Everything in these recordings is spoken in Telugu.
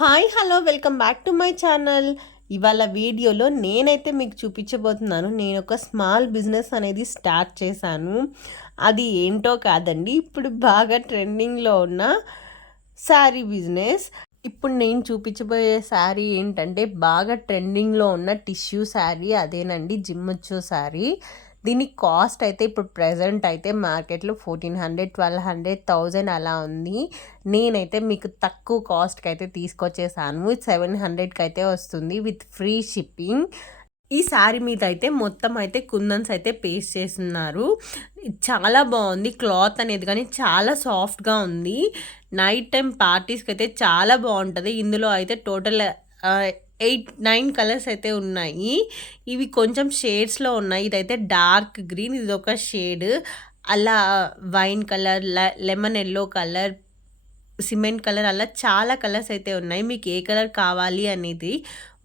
Hi hello welcome back to my channel. ఇవాళ వీడియోలో నేనైతే మీకు చూపించబోతున్నాను. నేను ఒక స్మాల్ బిజినెస్ అనేది స్టార్ట్ చేశాను. అది ఏంటో కాదండి, ఇప్పుడు బాగా ట్రెండింగ్లో ఉన్న శారీ బిజినెస్. ఇప్పుడు నేను చూపించబోయే శారీ ఏంటంటే బాగా ట్రెండింగ్లో ఉన్న టిష్యూ శారీ, అదేనండి జిమ్మొచ్చు శారీ. దీని కాస్ట్ అయితే ఇప్పుడు ప్రెజెంట్ అయితే మార్కెట్లో 1400, 1200, 1000 అలా ఉంది. నేనైతే మీకు తక్కువ కాస్ట్కి అయితే తీసుకొచ్చేసాను. 700కి అయితే వస్తుంది విత్ ఫ్రీ షిప్పింగ్. ఈ శారీ మీద అయితే మొత్తం అయితే కుందన్స్ అయితే పేస్ట్ చేస్తున్నారు. చాలా బాగుంది క్లాత్ అనేది, కానీ చాలా సాఫ్ట్గా ఉంది. నైట్ టైం పార్టీస్కి అయితే చాలా బాగుంటుంది. ఇందులో అయితే టోటల్ 8-9 కలర్స్ అయితే ఉన్నాయి. ఇవి కొంచెం షేడ్స్లో ఉన్నాయి. ఇదైతే డార్క్ గ్రీన్, ఇది ఒక షేడ్, అలా wine colour, lemon yellow colour, cement colour, అలా చాలా కలర్స్ అయితే ఉన్నాయి. మీకు ఏ కలర్ కావాలి అనేది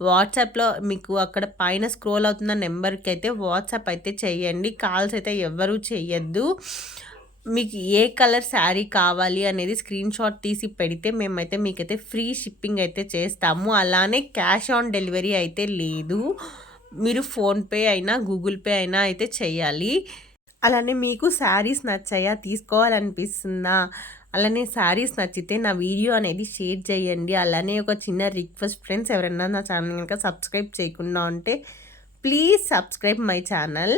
వాట్సాప్లో మీకు అక్కడ పైన స్క్రోల్ అవుతున్న నెంబర్కి అయితే వాట్సాప్ అయితే చేయండి. కాల్స్ అయితే ఎవ్వరూ చెయ్యొద్దు. మీకు ఏ కలర్ శారీ కావాలి అనేది స్క్రీన్ షాట్ తీసి పెడితే మేమైతే మీకైతే ఫ్రీ షిప్పింగ్ అయితే చేస్తాము. అలానే క్యాష్ ఆన్ డెలివరీ అయితే లేదు. మీరు ఫోన్పే అయినా గూగుల్ పే అయినా అయితే చేయాలి. అలానే మీకు శారీస్ నచ్చాయా, తీసుకోవాలనిపిస్తుందా, అలానే శారీస్ నచ్చితే నా వీడియో అనేది షేర్ చేయండి. అలానే ఒక చిన్న రిక్వెస్ట్ ఫ్రెండ్స్, ఎవరైనా నా ఛానల్ కనుక సబ్స్క్రైబ్ చేయకుండా ఉంటే ప్లీజ్ సబ్స్క్రైబ్ మై ఛానల్.